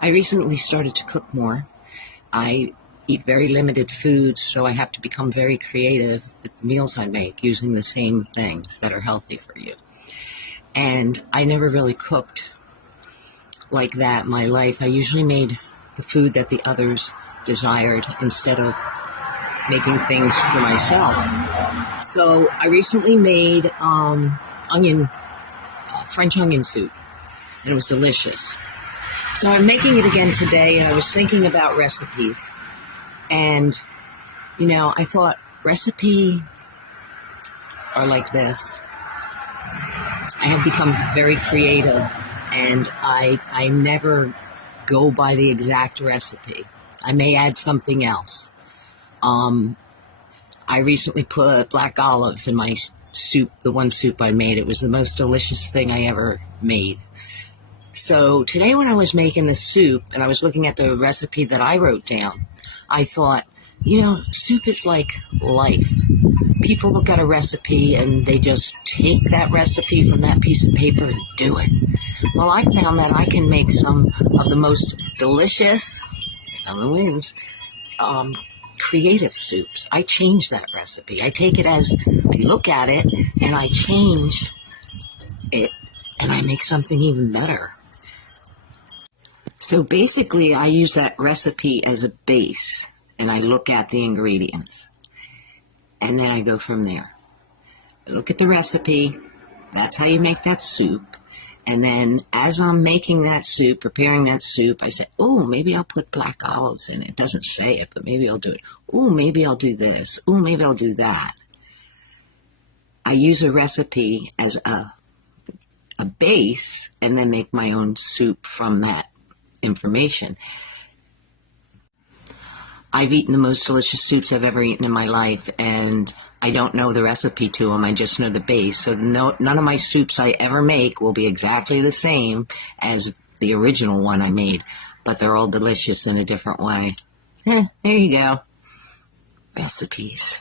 I recently started to cook more. I eat very limited foods, so I have to become very creative with the meals I make using the same things that are healthy for you. And I never really cooked like that in my life. I usually made the food that the others desired instead of making things for myself. So I recently made French onion soup, and it was delicious. So I'm making it again today, and I was thinking about recipes. And, I thought recipe are like this. I have become very creative, and I never go by the exact recipe. I may add something else. I recently put black olives in my soup, the one soup I made. It was the most delicious thing I ever made. So today when I was making the soup and I was looking at the recipe that I wrote down, I thought, soup is like life. People look at a recipe and they just take that recipe from that piece of paper and do it. Well, I found that I can make some of the most delicious, creative soups. I change that recipe. I take it as I look at it and I change it and I make something even better. So basically, I use that recipe as a base, and I look at the ingredients, and then I go from there. I look at the recipe, that's how you make that soup, and then as I'm making that soup, preparing that soup, I say, oh, maybe I'll put black olives in it. It doesn't say it, but maybe I'll do it. Oh, maybe I'll do this. Oh, maybe I'll do that. I use a recipe as a base, and then make my own soup from that information. I've eaten the most delicious soups I've ever eaten in my life, and I don't know the recipe to them. I just know the base. So none of my soups I ever make will be exactly the same as the original one I made, but they're all delicious in a different way. There you go. Recipes.